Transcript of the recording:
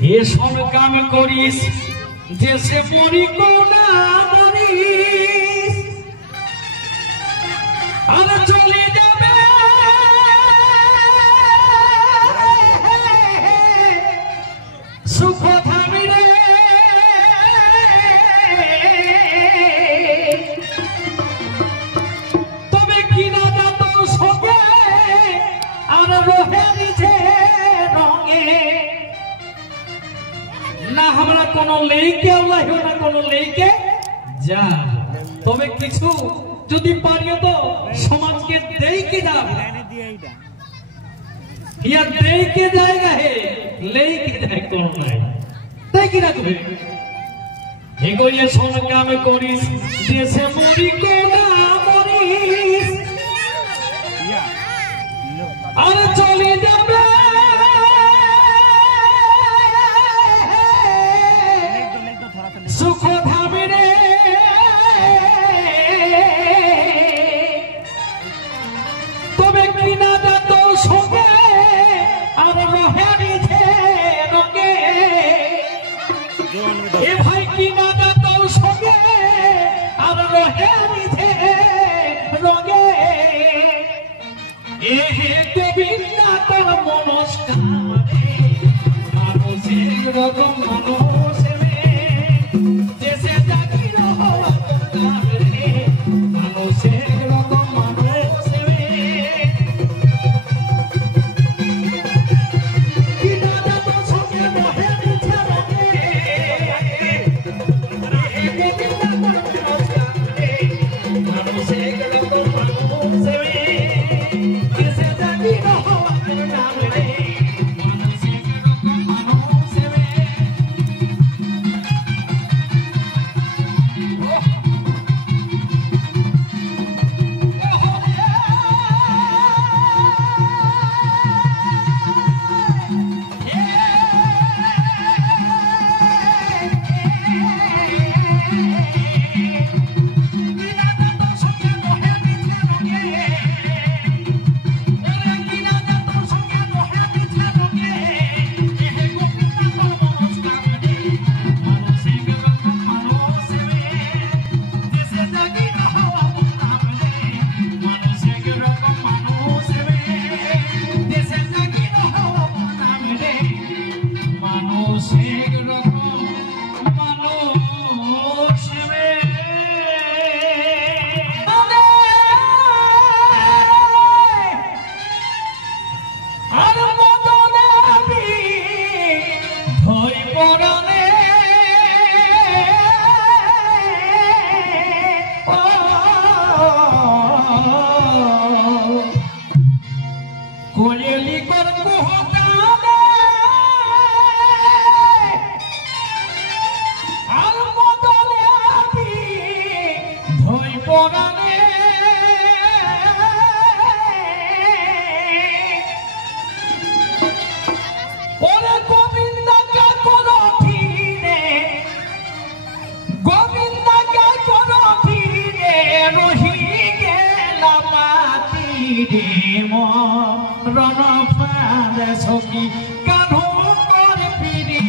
এসব কাম করিস দেশে মরি কোনা মরিস আর চলে যাবে সুখ ধামি রে তবে কিনা যাত সঙ্গে আর রহে নিছে রঙে না हमरा কোনো লেইকে আল্লাহ না কোনো লেইকে যা তবে কিছু যদি পারিও তো সমাজকে দেই কি দাও ইয়া দেই কে জায়গা হে লেইকে দেই কোন নাই তাই কি রাখবে এগোয়ে সোন কাম করিস দেশে মরি কোনা মরিস আর চলে যাবে সুখ ধামে রে তবে কিনা যাত সঙ্গে আর রহে নিছে রঙে এ ভাই কিনা যাত সঙ্গে আর রহে নিছে রঙে এ হে গোবিন্দা তোর মনস্কামনে মানুষের রকম মানুষ রণ ফাঁদ সখী কাঁধ করে পিড়ি